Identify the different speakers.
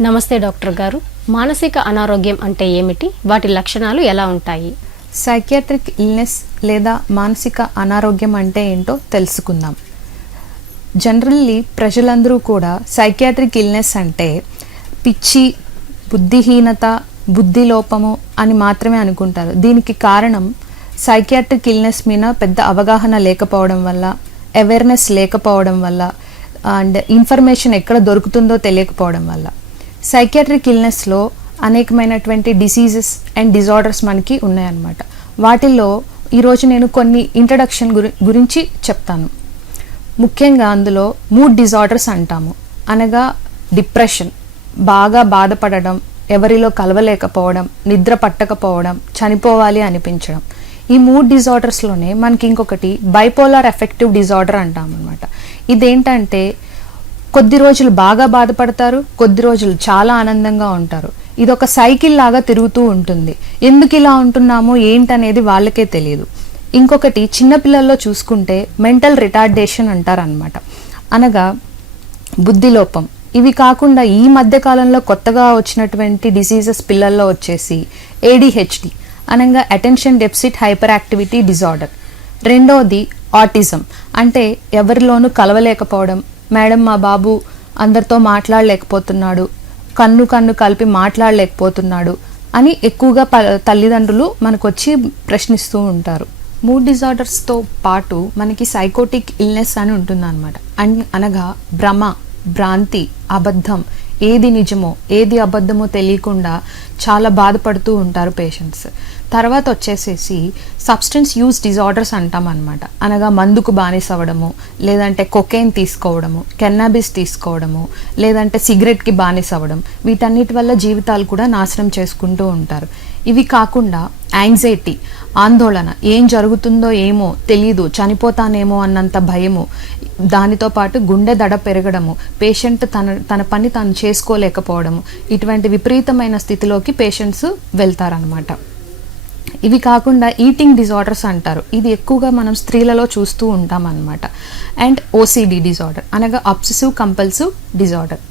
Speaker 1: నమస్తే డాక్టర్ గారు. మానసిక అనారోగ్యం అంటే ఏమిటి? వాటి లక్షణాలు ఎలా ఉంటాయి?
Speaker 2: సైకియాట్రిక్ ఇల్నెస్ లేదా మానసిక అనారోగ్యం అంటే ఏంటో తెలుసుకుందాం. జనరల్లీ ప్రజలందరూ కూడా సైకియాట్రిక్ ఇల్నెస్ అంటే పిచ్చి బుద్ధిహీనత బుద్ధి లోపము అని మాత్రమే అనుకుంటారు. దీనికి కారణం సైకియాట్రిక్ ఇల్నెస్ మీద పెద్ద అవగాహన లేకపోవడం వల్ల అవేర్నెస్ లేకపోవడం వల్ల అండ్ ఇన్ఫర్మేషన్ ఎక్కడ దొరుకుతుందో తెలియకపోవడం వల్ల. సైకియాట్రిక్ ఇల్నెస్లో అనేకమైనటువంటి డిసీజెస్ అండ్ డిజార్డర్స్ మనకి ఉన్నాయన్నమాట. వాటిల్లో ఈరోజు నేను కొన్ని ఇంట్రడక్షన్ గురి గురించి చెప్తాను. ముఖ్యంగా అందులో మూడ్ డిజార్డర్స్ అంటాము. అనగా డిప్రెషన్ బాగా బాధపడడం ఎవరిలో కలవలేకపోవడం నిద్ర పట్టకపోవడం చనిపోవాలి అనిపించడం. ఈ మూడ్ డిజార్డర్స్లోనే మనకి ఇంకొకటి బైపోలార్ ఎఫెక్టివ్ డిజార్డర్ అంటాం అనమాట ఇదేంటంటే కొద్ది రోజులు బాగా బాధపడతారు కొద్ది రోజులు చాలా ఆనందంగా ఉంటారు. ఇది ఒక సైకిల్ లాగా తిరుగుతూ ఉంటుంది. ఎందుకు ఇలా ఉంటున్నామో ఏంటనేది వాళ్ళకే తెలియదు. ఇంకొకటి చిన్నపిల్లల్లో చూసుకుంటే మెంటల్ రిటార్డేషన్ అంటారనమాట అనగా బుద్ధిలోపం ఇవి కాకుండా ఈ మధ్య కాలంలో కొత్తగా వచ్చినటువంటి డిసీజెస్ పిల్లల్లో వచ్చేసి ఏడిహెచ్డి అనగా attention deficit hyper activity disorder. రెండవది ఆటిజం. అంటే ఎవరిలోనూ కలవలేకపోవడం మేడం మా బాబు అందరితో మాట్లాడలేకపోతున్నాడు. కన్ను కన్ను కలిపి మాట్లాడలేకపోతున్నాడు అని ఎక్కువగా ప తల్లిదండ్రులు మనకు వచ్చి ప్రశ్నిస్తూ ఉంటారు. మూడ్ డిజార్డర్స్తో పాటు మనకి సైకోటిక్ ఇల్నెస్ అని ఉంటుందన్నమాట. అన్ అనగా భ్రమ భ్రాంతి అబద్ధం ఏది నిజమో ఏది అబద్ధమో తెలియకుండా చాలా బాధపడుతూ ఉంటారు పేషెంట్స్ తర్వాత వచ్చేసేసి సబ్స్టెన్స్ యూజ్ డిజార్డర్స్ అంటాం అనమాట అనగా మందుకు బానిస అవ్వడము లేదంటే కొకేన్ తీసుకోవడము కెన్నాబిస్ తీసుకోవడము లేదంటే సిగరెట్కి బానిస అవ్వడం వీటన్నిటి వల్ల జీవితాలు కూడా నాశనం చేసుకుంటూ ఉంటారు. ఇవి కాకుండా యాంగ్జైటీ ఆందోళన ఏం జరుగుతుందో ఏమో తెలీదు చనిపోతానేమో అన్నంత భయము దానితో పాటు గుండె దడ పెరగడము పేషెంట్ తన తన పని తాను చేసుకోలేకపోవడము ఇటువంటి విపరీతమైన స్థితిలోకి పేషెంట్స్ వెళ్తారనమాట ఇవి కాకుండా ఈటింగ్ డిజార్డర్స్ అంటారు. ఇది ఎక్కువగా మనం స్త్రీలలో చూస్తూ ఉంటాం అనమాట అండ్ ఓసిడి డిజార్డర్ అనగా అబ్సెసివ్ కంపల్సివ్ డిజార్డర్